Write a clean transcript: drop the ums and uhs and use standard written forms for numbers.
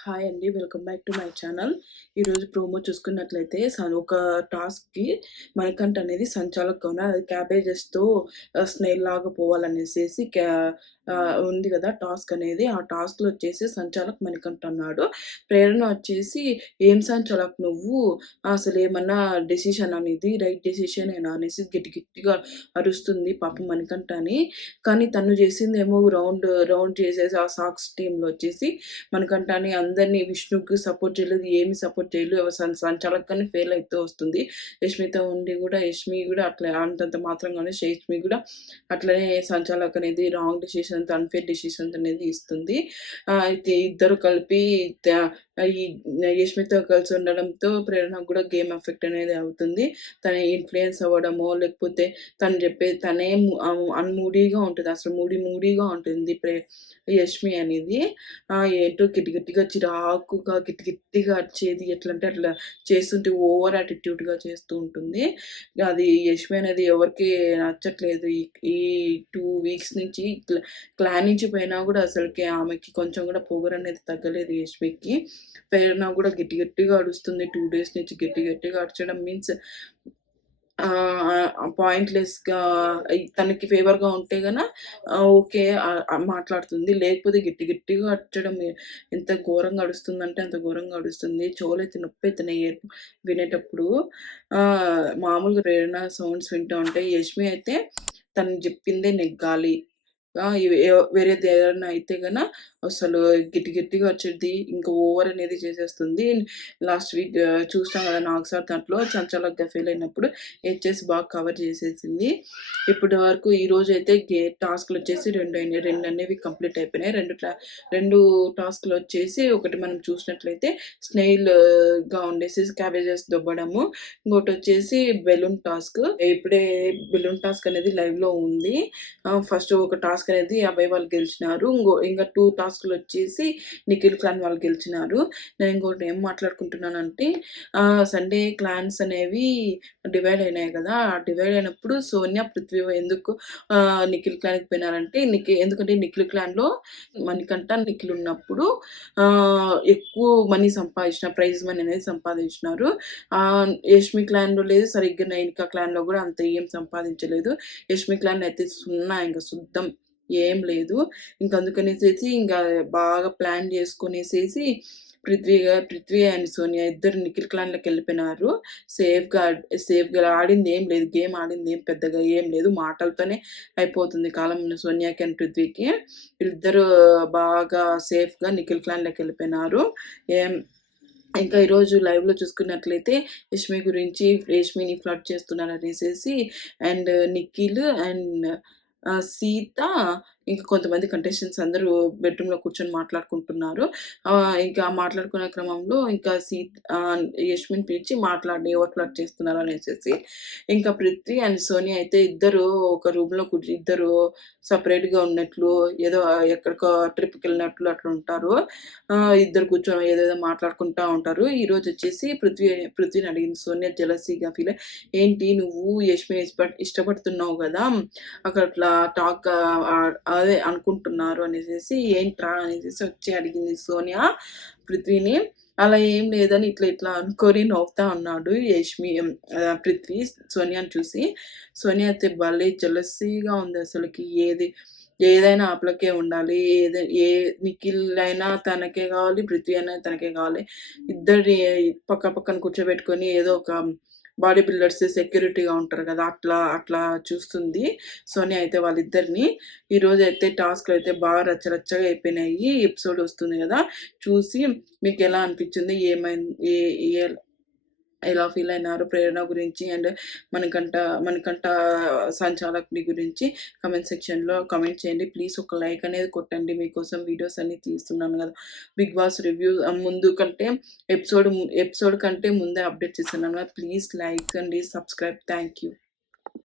Hi అండి. Welcome back to my channel. ఈరోజు promo చూసుకున్నట్లయితే ఒక టాస్క్‌కి మణికంఠ అనేది సంచాలకుగా ఉన్నారు. అది క్యాబేజెస్‌తో స్నేల్ లాగా పోవాలనేసేసి ఉంది కదా! టాస్క్ అనేది. ఆ టాస్క్‌లో వచ్చేసి సంచాలక్ మణికంఠ అన్నాడు. ప్రేరణ వచ్చేసి "ఏం సంచాలక్ నువ్వు? అసలేమన్నా డెసిషనా నీది? రైట్ డెసిషనేనా?" అనేసి గట్టి గట్టిగా అరుస్తుంది పాపం మణికంఠ అని. కానీ తను చేసిందేమో రౌండ్ చేసేసి ఆ సాక్స్ టీమ్‌లో వచ్చేసి మనకంటానే అందరిని విష్ణుకి సపోర్ట్ చేయలేదు. ఏమి సపోర్ట్ చేయలేదు. సంచాలకుగానే ఫెయిల్ అయితూ వస్తుంది. యష్మితో ఉండి గూడా యష్మి గూడా అట్లా అంతంత మాత్రంగానే యష్మి గూడా అట్లనే సంచాలక్ అనేది రాంగ్ డెసిషన్స్, అన్‌ఫెయిర్ డెసిషన్స్ అనేది ఇస్తుంది. అయితే ఇద్దరు కలిపి ఈ యష్మితో కలిసి ఉండడంతో ప్రేరణకు గూడా గేమ్ ఎఫెక్ట్ అనేది అవుతుంది. తన ఇన్‌ఫ్లుయెన్స్ అవ్వడమో, లేకపోతే తను చెప్పేది తనే అన్‌మూడీగా ఉంటది. అసలు మూడీగా ఉంటుంది యష్మి అనేది. ఏంటో గట్టి గట్టిగా చిరాకుగా గట్టిగా అరిచేది ఎట్లంటే అట్లా చేస్తుంటే ఓవర్ యాటిట్యూడ్‌గా చేస్తూ ఉంటుంది. అది యష్మి అనేది ఎవరికీ నచ్చట్లేదు. ఈ 2 వీక్స్ నుంచి క్లాన్ నుంచి పోయినా గూడా అసలకి ఆమెకి కొంచెం గూడా పొగరనేది తగ్గలేదు యష్మికి. ప్రేరణ గూడా గట్టిగా అరుస్తుంది 2 డేస్ నుంచి గట్టిగా అరచడం మీన్స్ పాయింట్‌లెస్‌గా తనకి ఫేవర్‌గా ఉంటే ఓకే. మాట్లాడుతుంది. లేకపోతే గట్టిగా అరచడం ఎంత ఘోరంగా అరుస్తుందంటే అంత ఘోరంగా అరుస్తుంది. చెవులైతే నొప్పైతున్నాయి వినేటప్పుడు. మామూలుగా ప్రేరణ సౌండ్స్ వింటా ఉంటే యష్మి అయితే తను జెప్పిందే నెగ్గాలి. ఇవి వేరేది ఏదన్నా అయితే అసలు గట్టిగా అరిచిద్ది. ఇంకా ఓవర్ అనేది చేసేస్తుంది. లాస్ట్ వీక్ చూసాం కదా! నాగ్ సార్ దాంట్లో చంచలక్‌గా ఫెయిల్ అయినప్పుడు హెచ్ఎస్ బాగా కవర్ చేసేసింది. ఇప్పటి వరకు ఈరోజైతే టాస్క్‌లొచ్చేసి 2 అయినాయి. 2 అనేవి కంప్లీట్ అయిపోయినాయి. 2 టాస్క్‌లొచ్చేసి ఒకటి మనం చూసినట్లయితే స్నేయిల్‌గా ఉండేసేసి క్యాబేజెస్ దొబ్బడము. ఇంకోటొచ్చేసి బెలూన్ టాస్క్. ఇప్పుడే బెలూన్ టాస్క్ అనేది లైవ్‌లో ఉంది. ఫస్ట్ ఒక టాస్క్ అనేది అభయ్ వాళ్ళు గెలిచినారు. ఇంకా 2 టాస్క్‌లొచ్చేసి నిఖిల్ క్లాన్ వాళ్ళు గెలిచినారు. నేను ఇంకోటి ఏం మాట్లాడుకుంటున్నానంటే సండే క్లాన్స్ అనేవి డివైడ్ అయినాయి కదా! ఆ డివైడ్ అయినప్పుడు సోనియా, పృథ్వీ ఎందుకు నిఖిల్ క్లాన్‌కి పోయినారంటే ఎందుకంటే నిఖిల్ క్లాన్‌లో మణికంఠ, నిఖిల్ ఉన్నప్పుడు ఎక్కువ మనీ ప్రైజ్ మనీ అనేది సంపాదించినారు. యష్మి క్లాన్‌లో లేదు సరిగ్గా నైనిక క్లాన్‌లో కూడా అంత ఏం సంపాదించలేదు. యష్మి క్లాన్ అయితే సున్నా ఇంక శుద్ధం. ఏం లేదు. ఇంక అందుకనేసేసి బాగా ప్లాన్ చేసుకొనేసేసి పృథ్వీ అండ్ సోనియా ఇద్దరు నిఖిల్ క్లాన్‌లోకెళ్ళిపోయినారు. సేఫ్‌గా ఆడిందేం లేదు. గేమ్ ఆడిందేం పెద్దగా ఏం లేదు. మాటలతోనే అయిపోతుంది కాలం సోనియాకి అండ్ పృథ్వీకి. వీళ్ళిద్దరూ బాగా సేఫ్‌గా నిఖిల్ క్లాన్‌లోకెళ్ళిపోయినారు. ఏం ఇంకా ఈరోజు లైవ్‌లో చూసుకున్నట్లయితే యష్మిని ఫ్లర్ట్ చేస్తున్నారనేసేసి అండ్ నిఖిల్ అండ్ సీత ఇంకా కొంతమంది కంటెస్టెంట్స్ అందరూ బెడ్‌రూమ్‌లో కూర్చొని మాట్లాడుకుంటున్నారు. ఇంకా మాట్లాడుకునే క్రమంలో ఇంకా యష్మిని పిలిచి మాట్లాడి ఎవరు ఫ్లర్ట్ చేస్తున్నారు అనేసేసి. ఇంకా పృథ్వీ అండ్ సోనియా అయితే ఇద్దరు ఒక రూమ్‌లో ఇద్దరు సెపరేట్‌గా ఉన్నట్లు ఏదో ఎక్కడికో ట్రిప్‌కెళ్ళినట్లు అట్లా ఉంటారు. ఇద్దరు కూర్చొని ఏదేదో మాట్లాడుకుంటా ఉంటారు. ఈరోజొచ్చేసి పృథ్వీని అడిగింది సోనియా జెలసీగా ఫీల్ అయ్యి, "ఏంటి నువ్వు యష్మిని ఇష్టపడుతున్నావు గదా! అక్కడ అట్లా అదే అనుకుంటున్నారు" అనేసేసి, "ఏంట్రా?" అనేసేసి వచ్చి అడిగింది సోనియా పృథ్వీని. అలా ఏం లేదని ఇట్లా అనుకోని నవ్వుతా ఉన్నాడు పృథ్వీ సోనియాని చూసి. సోనియా అయితే భలే జెలసీగా ఉంది అసలకి. ఏదైనా ఆ పిల్లకే ఉండాలి. నిఖిల్ అయినా తనకే కావాలి. పృథ్వీ అయినా తనకే కావాలి. ఇద్దరిని పక్కన కూర్చోబెట్టుకొని ఏదో ఒక బాడీ బిల్డర్స్ సెక్యూరిటీగా ఉంటారు కదా! అట్లా చూస్తుంది సోనియా అయితే వాళ్ళిద్దరిని. ఈరోజైతే టాస్క్‌లయితే బాగా రచ్చరచ్చగా అయిపోయినాయి. ఎపిసోడ్ వస్తుంది కదా! చూసి మీకెలా అనిపించింది? ఎలా ఫీల్ అయినారు ప్రేరణ గురించి అండ్ మనకంట సంచాలకుడి గురించి కామెంట్ సెక్షన్‌లో కామెంట్ చేయండి. ప్లీజ్ ఒక లైక్ అనేది కొట్టండి. మీకోసం వీడియోస్ అన్ని తీస్తున్నాను కదా! బిగ్ బాస్ రివ్యూ ముందు కంటే ఎపిసోడ్ కంటే ముందే అప్డేట్స్ ఇస్తున్నాను కదా! Please like and subscribe. Thank you.